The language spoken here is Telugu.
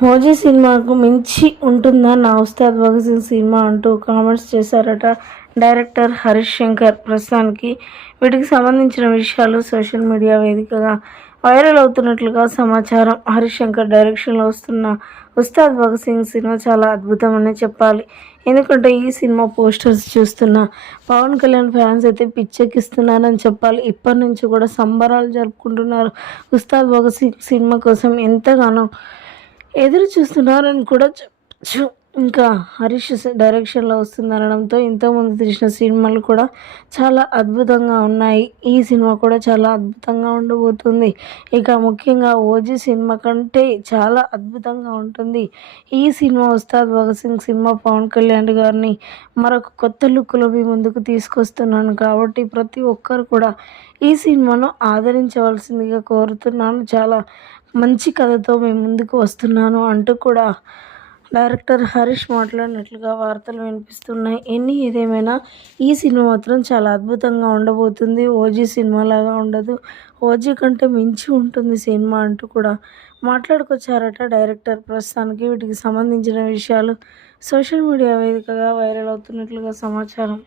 మోజీ సినిమాకు మించి ఉంటుందా? నా ఉస్తాద్ భగత్ సింగ్ సినిమా అంటూ కామెంట్స్ చేశారట డైరెక్టర్ హరీష్ శంకర్. ప్రస్తుతానికి వీటికి సంబంధించిన విషయాలు సోషల్ మీడియా వేదికగా వైరల్ అవుతున్నట్లుగా సమాచారం. హరీష్ శంకర్ డైరెక్షన్లో వస్తున్న ఉస్తాద్ భగత్ సింగ్ సినిమా చాలా అద్భుతమనే చెప్పాలి. ఎందుకంటే ఈ సినిమా పోస్టర్స్ చూస్తున్న పవన్ కళ్యాణ్ ఫ్యాన్స్ అయితే పిచ్చెక్కిస్తున్నారని చెప్పాలి. ఇప్పటి నుంచి కూడా సంబరాలు జరుపుకుంటున్నారు ఉస్తాద్ భగత్ సింగ్ సినిమా కోసం ఎంతగానో ఎదురు చూస్తున్నారని కూడా చెప్పచ్చు. ఇంకా హరీష్ డైరెక్షన్లో వస్తుందనడంతో ఇంతకుముందు తీసిన సినిమాలు కూడా చాలా అద్భుతంగా ఉన్నాయి. ఈ సినిమా కూడా చాలా అద్భుతంగా ఉండబోతుంది. ఇక ముఖ్యంగా ఓజీ సినిమా కంటే చాలా అద్భుతంగా ఉంటుంది. ఈ సినిమా ఉస్తాద్ భగత్ సింగ్ సినిమా పవన్ కళ్యాణ్ గారిని మరొక కొత్త లుక్లో మీ ముందుకు తీసుకొస్తున్నాను కాబట్టి ప్రతి ఒక్కరు కూడా ఈ సినిమాను ఆదరించవలసిందిగా కోరుతున్నాను. చాలా మంచి కథతో మేము ముందుకు వస్తున్నాను అంటూ కూడా డైరెక్టర్ హరీష్ మాట్లాడినట్లుగా వార్తలు వినిపిస్తున్నాయి. ఎన్ని ఏదేమైనా ఈ సినిమా మాత్రం చాలా అద్భుతంగా ఉండబోతుంది. ఓజీ సినిమా లాగా ఉండదు. ఓజీ కంటే మించి ఉంటుంది సినిమా అంటూ కూడా మాట్లాడుకొచ్చారట డైరెక్టర్. ప్రస్తుతానికి వీటికి సంబంధించిన విషయాలు సోషల్ మీడియా వేదికగా వైరల్ అవుతున్నట్లుగా సమాచారం.